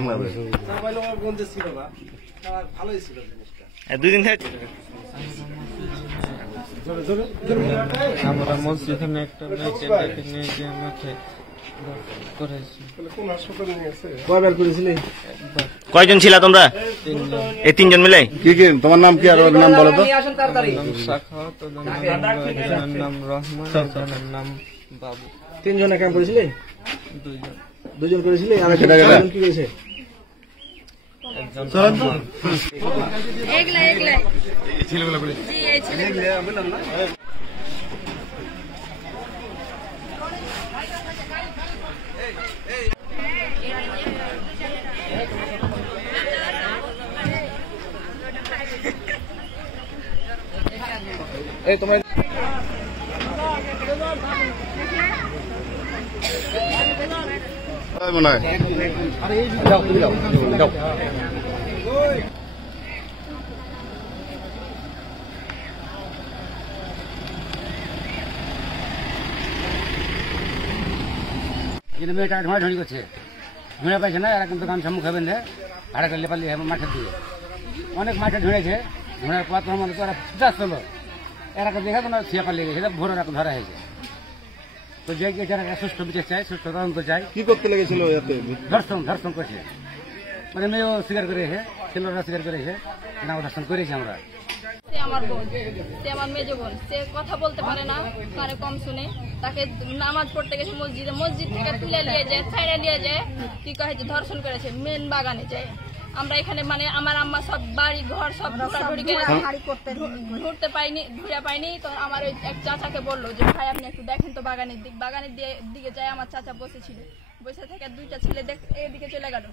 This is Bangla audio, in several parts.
বাংলাদেশ। দুদিন থেকে আমরা মসজিদে একটা মেয়েকে ডেকে নিয়ে গিয়ে আমাকে করেছি। কয়বার করেছিলি? কয়জন ছিল তোমরা? এই তিনজন মিলে? কি কি তোমার নাম কি আর ওর নাম বলো তো? নাম সাখাওয়াত, ওদের নাম রহমান, ওদের নাম বাবু। তিনজনে কাম করেছিলি? দুইজন। দুজন করেছিলি? আর একজন কি করেছে? এই তোমার মনে হয় মেয়েটা ঢোঁড়াঢুঁড়ি করছে, ঢুঁড়ে পাইছে না, এরা কিন্তু গান সম্মুখ হবেন না, ভাড়া করলে পারলে মাঠের দিয়ে অনেক মাঠে ঢুঁড়েছে, ঢুঁড়ার পর তোমার ওরা ফুটাস হলো, এরা দেখে তোমার ছিয়া পালিয়ে গেছে, ভোর এরকম ধরা হয়েছে। তো যে এটার সুস্থ বিচার চাই, সুস্থ তদন্ত চাই। কি করতে লেগেছিল? ধর্ষণ করছে, মানে মেয়েও স্বীকার করেছে, ছেলেরা স্বীকার করেছে, না ধর্ষণ করেছি আমরা। সে আমার বোন, সে আমার মেজো বোন, সে কথা বলতে পারে না, কানে কম শুনে। তাকে নামাজ পড়তে গেছে মসজিদে, মসজিদ থেকে তুলে নিয়ে যায়, ছাইড়ে নিয়ে যায়, কি কহে যে ধর্ষণ করেছে মেন বাগানে যায়। আমরা এখানে মানে আমার আম্মা সব বাড়ি ঘর সব ঘুরতে পাইনি, ঘুরে পাইনি। তো আমার ওই এক চাচাকে বললো যে ভাই আপনি একটু দেখেন তো বাগানের বাগানের দিকে যায়। আমার চাচা বসেছিল, বসে থেকে দুইটা ছেলে এদিকে চলে গেল।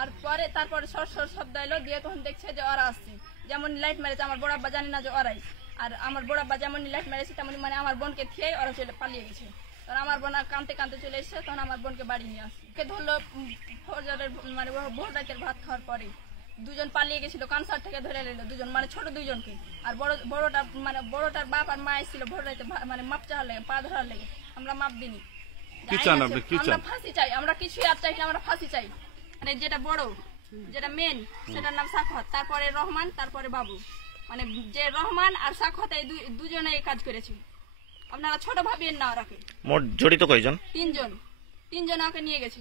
আর পরে তারপরে সর শব্দ এলো, দিয়ে তখন দেখছে যে ওরা আসছে, যেমন লাইট মেরেছে। আমার বড় আব্বা জানি না যে ওরাই, আর আমার বড় আব্বা যেমন লাইট মেরেছে তেমন মানে আমার বোনকে থিয়ে ওরা পালিয়ে গেছে। তখন আমার বোন কাঁদতে কাঁদতে চলে এসেছে, তখন আমার বোনকে বাড়ি নিয়ে আসছে। ধরলো ফজরের মানে ভোর রাতের ভাত খাওয়ার পরে দুজন পালিয়ে গেছিল, কানসার থেকে ধরে নিল দুজন, মানে ছোট দুইজনকে। আর বড়টা মানে বড়টার বাপ আর মা এসেছিল ভোর রাতে, মানে মাপ চাওয়ার লেগে, পা ধরার লেগে। আমরা মাপ দিনি। আমরা ফাঁসি চাই, আমরা কিছুই আর চাই না, আমরা ফাঁসি চাই। মানে যেটা বড়, যেটা মেন, সেটার নাম সাখাওয়াত, তারপরে রহমান, তারপরে বাবু। মানে যে রহমান আর সাখাওয়াত এই দুজনে এই কাজ করেছে। আপনারা ছোট ভাবিয়েন না ওরাকে। মোট জড়িত কয়জন? তিনজন ওকে নিয়ে গেছে।